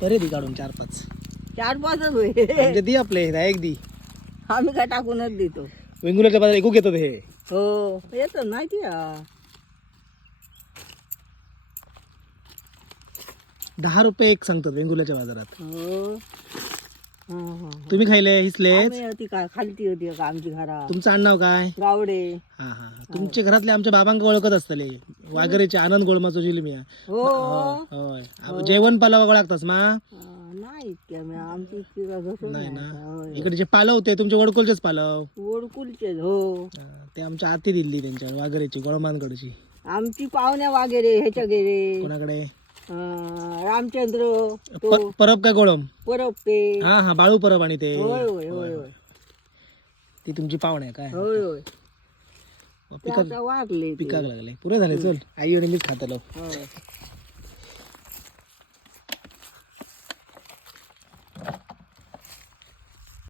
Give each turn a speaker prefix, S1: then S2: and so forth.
S1: बरे दी काढून चार पाच.
S2: चार पाचच होय.
S1: म्हणजे दी आपले डायरेक्ट दी.
S2: आम्ही काय टाकूनच देतो.
S1: वेंगुर्ल्याच्या बाजारात एकू घेतात हे.
S2: हो येतो माहिती आहे
S1: दहा रुपये एक सांगतात वेंगुर्ल्याच्या बाजारात.
S2: हा.
S1: तुम्ही खायले हिसले
S2: आम्ही होती का आमची घरा
S1: तुमचं आडनाव काय?
S2: गावडे
S1: हा हा. हा. तुमच्या घरातले आमच्या बाबांक ओळखत असतले. वाघरेचे आनंद गोळमाचो जिलमिया.
S2: हो?
S1: होय. जेवण पालावा ओळखतास मा?
S2: हा, नाही आमची इतकी का
S1: ना?
S2: आता. होय.
S1: इकडे जे पालव होते तुमचे वडकोलचेच पालव.
S2: वडकुलचे हो.
S1: हा, ते आमच्या आती दिली त्यांच्या वाघरेची गोळमानकडची
S2: आमची पाहुण्या वगैरे ह्याच्या गेले
S1: कोणाकडे?
S2: रामचंद्र तो
S1: प- परब काय गोळम?
S2: परब ते.
S1: हा हा बाळू परब आणि ते.
S2: होय होय होय होय
S1: ती तुमची पाहुणे आहे काय?
S2: होय होय. ते
S1: पिका
S2: आता वागले ते.
S1: पिकाक लागले. पुरे झाले चल. आई आणि मीच खातलो
S2: होय.